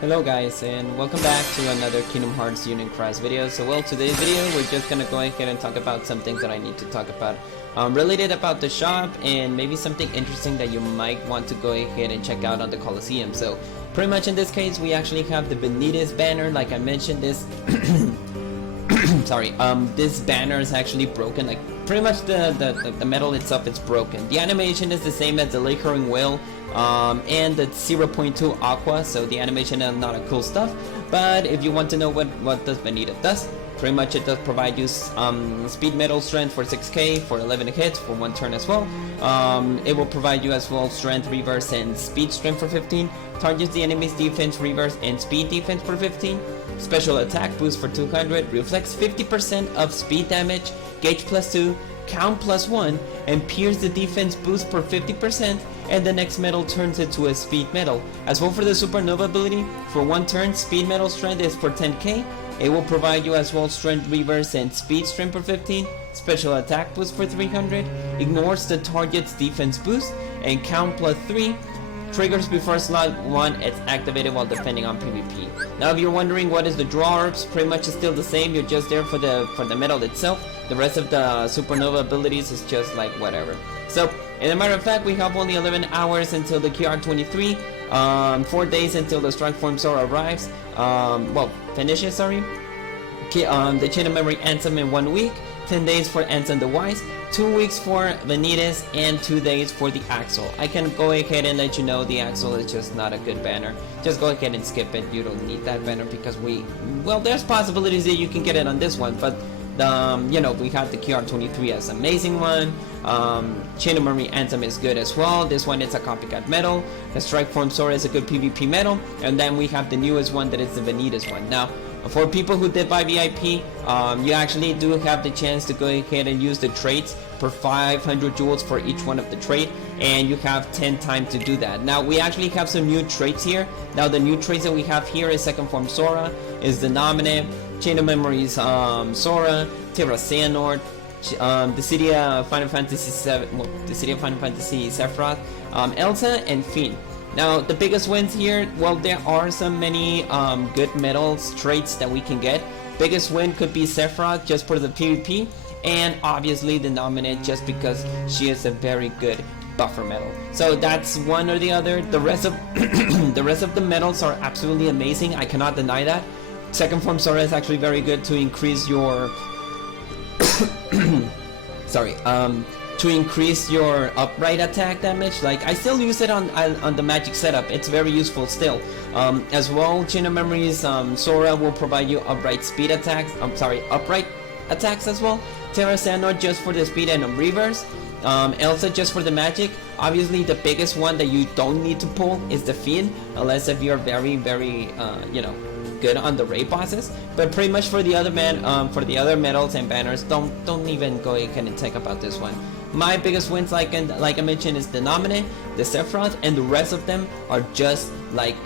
Hello guys, and welcome back to another Kingdom Hearts Union Cross video. So today's video we're just gonna go ahead and talk about some things that I need to talk about related about the shop, and maybe something interesting that you might want to go ahead and check out on the Coliseum. So pretty much in this case we actually have the Benitez Banner. Like I mentioned, this sorry, this banner is actually broken. Like pretty much the metal itself is broken. The animation is the same as the Lacquering Whale and the 0.2 Aqua, so the animation is not a cool stuff. But if you want to know what does Benitez does, pretty much it does provide you speed metal strength for 6k for 11 hits for 1 turn as well. It will provide you as well strength reverse and speed strength for 15. Targets the enemy's defense reverse and speed defense for 15. Special attack boost for 200. Reflects 50% of speed damage. Gauge +2. Count +1, and pierce the defense boost for 50%, and the next metal turns it to a speed metal. As well for the supernova ability, for 1 turn speed metal strength is for 10k. It will provide you as well strength reverse and speed strength for 15, special attack boost for 300, ignores the target's defense boost, and count +3. Triggers before slot 1, it's activated while defending on PvP. Now if you're wondering what is the draw herbs, pretty much it's still the same. You're just there for the metal itself. The rest of the supernova abilities is just like whatever. So in a matter of fact, we have only 11 hours until the QR23, 4 days until the Strike Form Sora arrives, finishes, sorry. The Chain of Memory Anthem in 1 week, 10 days for Anthem the Wise, 2 weeks for Benitez, and 2 days for the Axle. I can go ahead and let you know the Axle is just not a good banner. Just go ahead and skip it. You don't need that banner because there's possibilities that you can get it on this one, but we have the QR23 as amazing one. Chain of Memory Anthem is good as well. This one is a copycat metal. The Strike Form Sora is a good PvP metal, and then we have the newest one that is the Benitez one. Now, for people who did buy VIP, you actually do have the chance to go ahead and use the traits for 500 jewels for each one of the trait, and you have 10 times to do that. Now we actually have some new traits here. Now the new traits that we have here is Second Form Sora, is the Nominee, Chain of Memories Sora, Terra Xehanort, the City of Final Fantasy Sephiroth, Elsa, and Fiend. Now the biggest wins here, there are so many good metals traits that we can get. Biggest win could be Sephiroth just for the PvP, and obviously the Nominee just because she is a very good buffer metal. So that's one or the other. The rest of the rest of the metals are absolutely amazing. I cannot deny that. Second Form Sora is actually very good to increase your to increase your upright attack damage. Like I still use it on the magic setup. It's very useful still. As well, Chain of Memories Sora will provide you upright speed attacks. Upright attacks as well. Terra Xehanort just for the speed and reverse. Elsa just for the magic. Obviously the biggest one that you don't need to pull is the Fiend, unless if you're very good on the raid bosses. But pretty much for the other metals and banners, don't even go ahead and think about this one. My biggest wins, like I mentioned, is the Nominee, the Sephiroth, and the rest of them are just like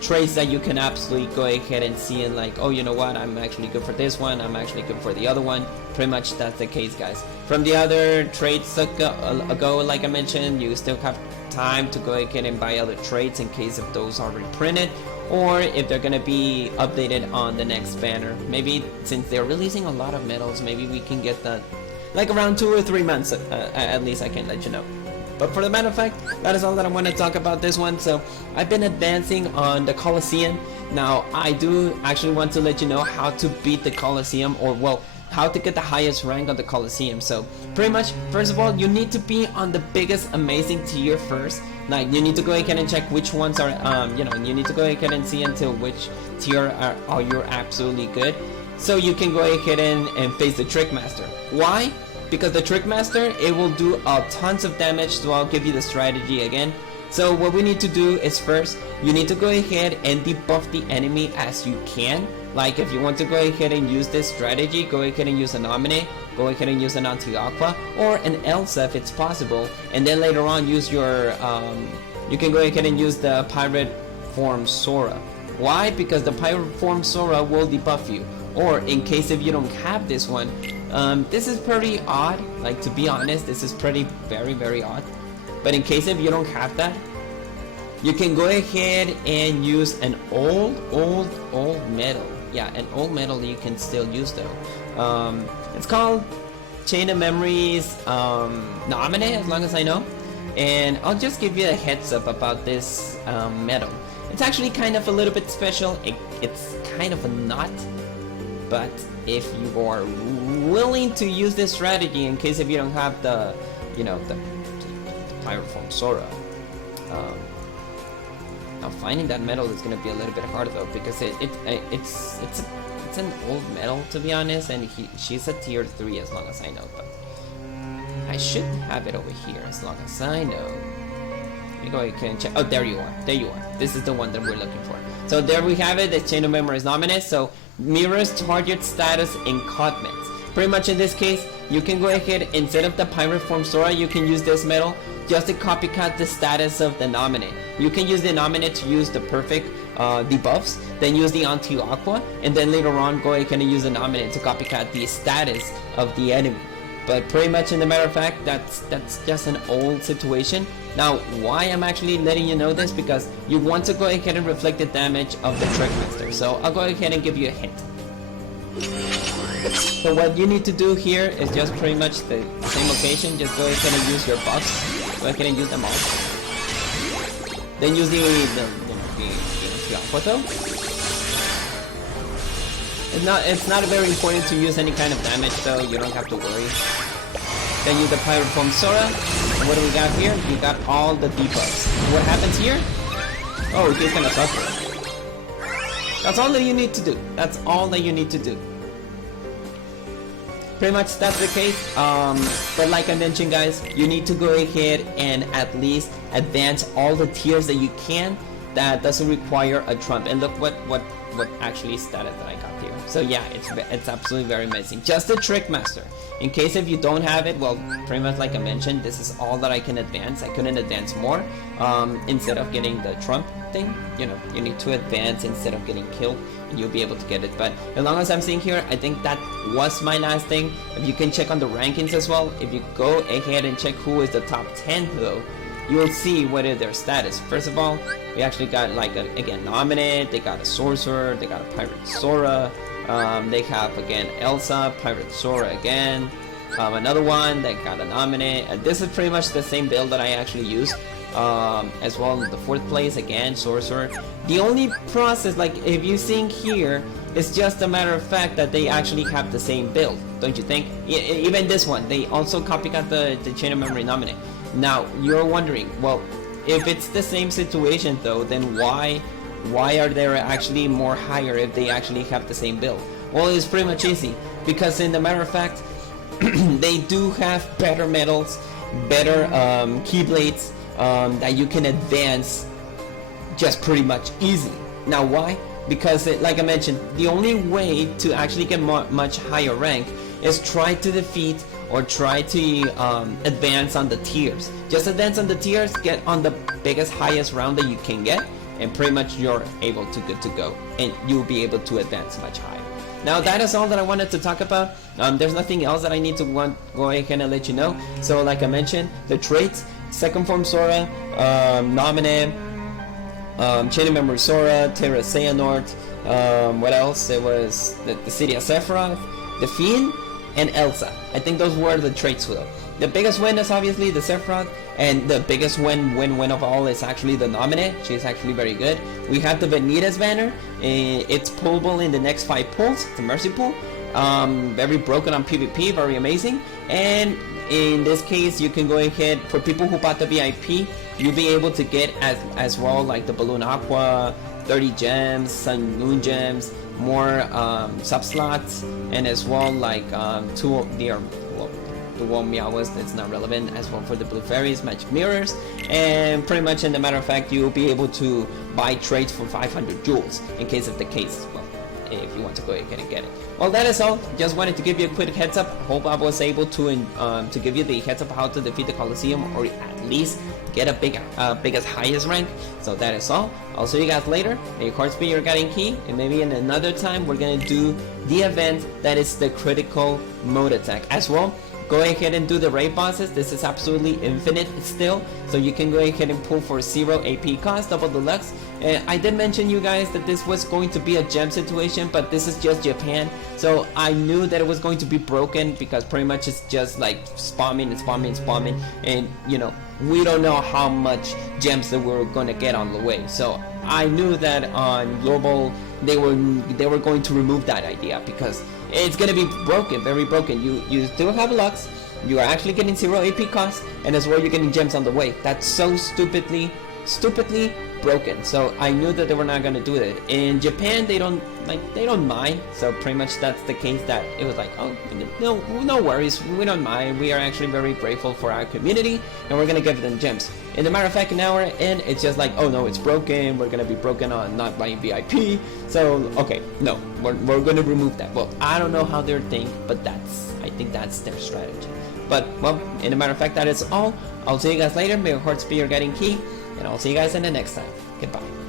traits that you can absolutely go ahead and see and like, oh, you know what, I'm actually good for this one, I'm actually good for the other one. Pretty much that's the case, guys. From the other traits ago, like I mentioned, you still have time to go ahead and buy other traits in case if those are reprinted, or if they're gonna be updated on the next banner. Maybe since they're releasing a lot of medals, maybe we can get that like around 2 or 3 months at least. I can let you know. But for the matter of fact, that is all that I want to talk about this one. So I've been advancing on the Coliseum. Now I do actually want to let you know how to beat the Coliseum, or how to get the highest rank on the Coliseum. So pretty much, first of all, you need to be on the biggest amazing tier first. Like you need to go ahead and check which ones are you need to go ahead and see until which tier are you're absolutely good, so you can go ahead and face the Trick Master. Why? Because the Trick Master, it will do tons of damage, so I'll give you the strategy again. So what we need to do is, first you need to go ahead and debuff the enemy as you can. Like if you want to go ahead and use this strategy, go ahead and use a Nominee, go ahead and use an Anti-Aqua or an Elsa if it's possible, and then later on use your you can go ahead and use the Pirate Form Sora. Why? Because the Pirate Form Sora will debuff you. Or in case if you don't have this one, this is pretty odd, like to be honest, this is very odd. But in case if you don't have that, you can go ahead and use an old medal. Yeah, an old medal you can still use though. It's called Chain of Memories Nominee, as long as I know. And I'll just give you a heads up about this medal. It's actually kind of a little bit special. It's kind of a knot, but if you are willing to use this strategy, in case if you don't have the, you know, the pirate form Sora, now finding that medal is going to be a little bit hard though, because it's an old medal, to be honest, and she's a tier 3 as long as I know, but I should have it over here as long as I know. Let me go ahead and check. Oh, there you are. There you are. This is the one that we're looking for. So there we have it. The Chain of Memories Nominee. So mirrors target status encampments. Pretty much in this case, you can go ahead, instead of the pirate form Sora, you can use this medal just to copycat the status of the Nominee. You can use the Nominee to use the perfect debuffs, then use the anti-aqua, and then later on go ahead and use the Nominee to copycat the status of the enemy. But pretty much, in the matter of fact, that's just an old situation. Now, why I'm actually letting you know this, because you want to go ahead and reflect the damage of the Trickmaster. So I'll go ahead and give you a hint. So what you need to do here is just pretty much the same location. Just go ahead and use your buffs. Go ahead and use them all. Then use the aqua though. It's not very important to use any kind of damage though. You don't have to worry. Then use the pirate form Sora. And what do we got here? You got all the debuffs. What happens here? Oh, he's gonna suffer. That's all that you need to do. That's all that you need to do. Pretty much that's the case. But like I mentioned, guys, you need to go ahead and at least advance all the tiers that you can that doesn't require a trump. And look what actually status that I got here. So yeah, it's absolutely very amazing. Just the Trickmaster. In case if you don't have it, well, pretty much like I mentioned, this is all that I can advance. I couldn't advance more. Instead of getting the trump thing, you know, you need to advance instead of getting killed, and you'll be able to get it. But as long as I'm seeing here, I think that was my last thing. If you can check on the rankings as well, if you go ahead and check who is the top 10 though, you will see what is their status. First of all, we actually got like again Nominee, they got a sorcerer, they got a pirate Sora, they have again Elsa, pirate Sora again, another one that got a Nominee. This is pretty much the same build that I actually use. As well in the 4th place, again sorcerer. The only process, like if you think here, it's just a matter of fact that they actually have the same build, don't you think? Even this one, they also copycat the Chain of Memory Nominee. Now you're wondering, well, if it's the same situation though, then why are they actually more higher if they actually have the same build? Well, it's pretty much easy, because in the matter of fact, they do have better medals, better keyblades that you can advance just pretty much easy. Now why? Because like I mentioned, the only way to actually get much higher rank is try to defeat or try to advance on the tiers. Just advance on the tiers, get on the biggest, highest round that you can get, and pretty much you're able to good to go, and you'll be able to advance much higher. Now that is all that I wanted to talk about. There's nothing else that I need to go ahead and let you know. So like I mentioned, the traits: second form Sora, Nominee, Chain of Memory Sora, Terra Xehanort, what else? It was the City of Sephiroth, the Fiend, and Elsa. I think those were the traits though. The biggest win is obviously the Sephiroth, and the biggest win of all is actually the Nominee. She's actually very good. We have the Benitez Banner. It's pullable in the next 5 pulls. It's a mercy pull. Very broken on PvP, very amazing. And in this case, you can go ahead, for people who bought the VIP, you'll be able to get as well like the Balloon Aqua, 30 gems, Sun Moon gems, more sub slots, and as well like the one Meowas that's not relevant, as well for the Blue Fairies, Magic Mirrors, and pretty much in the matter of fact, you'll be able to buy traits for 500 jewels in case of the case. Well, if you want to go ahead and get it. Well, that is all. Just wanted to give you a quick heads up. Hope I was able to give you the heads up how to defeat the Coliseum, or at least get a biggest highest rank. So that is all. I'll see you guys later. May your cards be your guiding key, and maybe in another time we're gonna do the event that is the critical mode attack as well. go ahead and do the raid bosses. This is absolutely infinite still, so you can go ahead and pull for 0 AP cost, double deluxe. I did mention you guys that this was going to be a gem situation, but this is just Japan, so I knew that it was going to be broken because pretty much it's just like spamming and spamming and spamming, and you know, we don't know how much gems that we're going to get on the way. So I knew that on global they were going to remove that idea because it's going to be broken, very broken. You still have Lux, you are actually getting 0 AP cost, and as well you're getting gems on the way. That's so stupidly broken. So I knew that they were not going to do it. In Japan they don't mind, so pretty much that's the case, that it was like, oh no worries, we don't mind, we are actually very grateful for our community and we're gonna give them gems. In the matter of fact, in our end it's just like, oh no, it's broken, we're gonna be broken on not buying VIP, so okay, no, we're gonna remove that. Well, I don't know how they're thinking, but I think that's their strategy. But well, in the matter of fact, that is all. I'll see you guys later. May your hearts be your guiding key, and I'll see you guys in the next time. Goodbye.